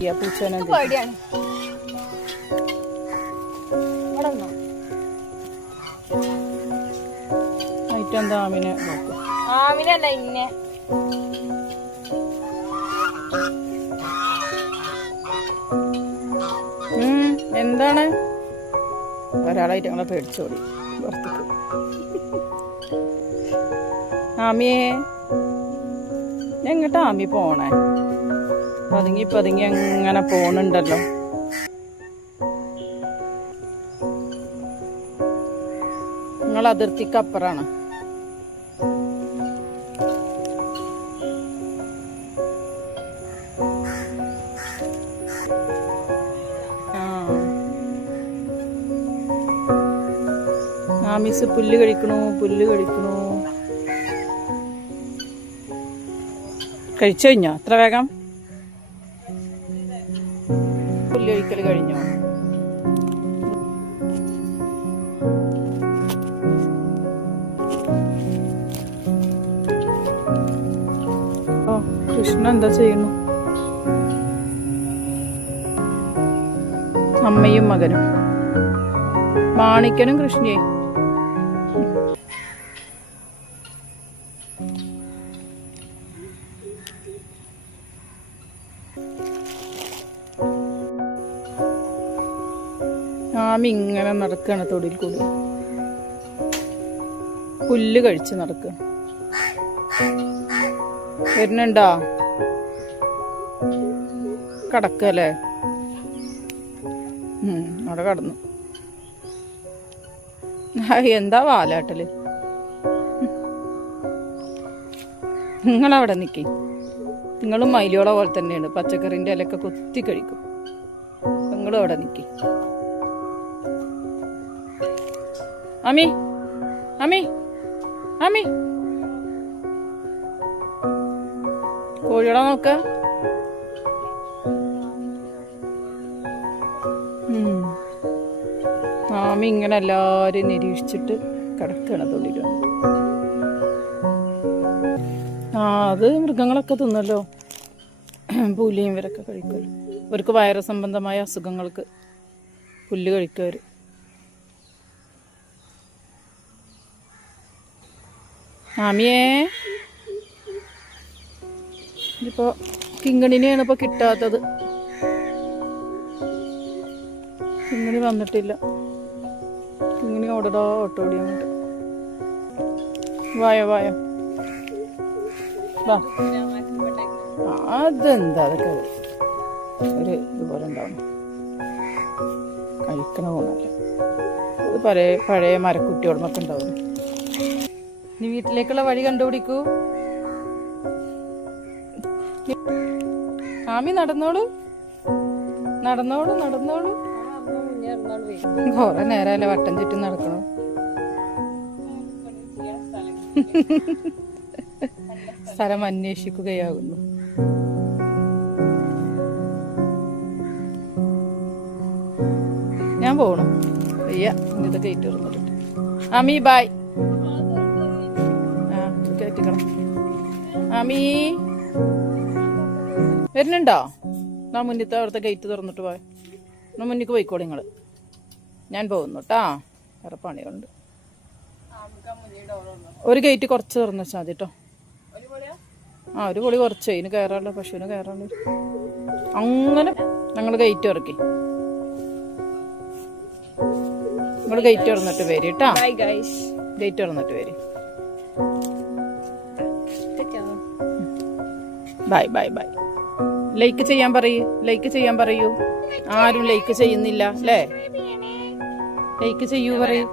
പൂച്ചേനെ പേടിയാണ്. ആമിനെ ആമിനല്ല ഇന്നെ. എന്താണ്? ഒരാളായിട്ട് ഞങ്ങളെ പേടിച്ചോടി പുറത്തേക്ക്. ആമിയേ എങ്ങോട്ടാ ആമി പോണേ. പതുങ്ങി പതുങ്ങി അങ്ങനെ പോണുണ്ടല്ലോ. നിങ്ങൾ അതിർത്തിക്കപ്പുറാണ് ആ. മിസ് പുല്ല് കഴിക്കണു പുല്ല് കഴിക്കണു. കഴിച്ചു കഴിഞ്ഞോ അത്ര വേഗം? ഓ കൃഷ്ണൻ എന്താ ചെയ്യുന്നു? അമ്മയും മകനും. മാണിക്കനും കൃഷ്ണയെ. ആമി ഇങ്ങനെ നടക്കുകയാണ് തൊടിയിൽ കൂടി. പുല്ല് കഴിച്ച് നടക്കുക വരുന്നുണ്ടോ? കടക്കല്ലേ? അവിടെ കടന്നു. എന്താ വാലാട്ടൽ? നിങ്ങളവിടെ നിൽക്കി നിങ്ങളും മയിലോള പോലെ തന്നെയാണ്. പച്ചക്കറിന്റെ ഇലയൊക്കെ കൊത്തി കഴിക്കും. നിങ്ങളും അവിടെ നിൽക്കി അമ്മി അമ്മി അമ്മി കോഴികളെ നോക്ക്. ആമി ഇങ്ങനെ എല്ലാവരും നിരീക്ഷിച്ചിട്ട് കിടക്കുകയാണ് തൊള്ളിയിട്ടുണ്ട് ആ അത് മൃഗങ്ങളൊക്കെ തിന്നല്ലോ. പുലിയും ഇവരൊക്കെ കഴിക്കുമല്ലോ ഇവർക്ക് വൈറസ് സംബന്ധമായ അസുഖങ്ങൾക്ക് പുല്ല് കഴിക്കവർ ആമിയേ ഇപ്പോ കിങ്ങണിനെയാണ് ഇപ്പൊ കിട്ടാത്തത്. കിങ്ങണി വന്നിട്ടില്ല. കിങ്ങണി ഓടടോ ഓട്ടോടി അങ്ങോട്ട് വായോ വായോ. അതെന്താ അതൊക്കെ? ഒരു ഇതുപോലെ ഉണ്ടാവും. കഴിക്കണ പോണല്ല ഇത് പഴയ പഴയ മരക്കുട്ടിയോടമൊക്കെ ഉണ്ടാവും. ഇനി വീട്ടിലേക്കുള്ള വഴി കണ്ടുപിടിക്കൂ. ആമി നടന്നോളൂ. നടന്നോളൂ നടന്നോളൂ. കൊറേ നേരമല്ലേ വട്ടം ചുറ്റി നടക്കണു. സ്ഥലം അന്വേഷിക്കുകയാകുന്നു. ഞാൻ പോകണം അയ്യ ഇന്നത്തെ ഗേറ്റ് തുറന്നിട്ടുണ്ട് അമി ബായ് ആ കയറ്റിക്കണം. അമീ വരുന്നുണ്ടോ? നാ മുന്നത്തെ അവിടുത്തെ ഗേറ്റ് തുറന്നിട്ട് പോയ. എന്നാ മുന്നിക്ക് പോയിക്കോളി നിങ്ങൾ ഞാൻ പോകുന്നു കേട്ടാ വേറെ പണികളുണ്ട്. ഒരു ഗേറ്റ് കുറച്ച് തുറന്നു വെച്ചാൽ മതി കേട്ടോ ആ ഒരു പൊളി കുറച്ച്. അതിന് കയറാനുള്ള പശുവിന് കയറാനുള്ള അങ്ങനെ ഞങ്ങൾ ഗേറ്റ് ഇറക്കി. നിങ്ങൾ ഗേറ്റ് തുറന്നിട്ട് വരി കേട്ടാ ഗേറ്റ് തുറന്നിട്ട് വരി. ബൈ ബൈ ബൈ ലൈക്ക് ചെയ്യാൻ പറയൂ. ലൈക്ക് ചെയ്യാൻ പറയൂ. ആരും ലൈക്ക് ചെയ്യുന്നില്ല അല്ലേ? ലൈക്ക് ചെയ്യൂ പറയൂ.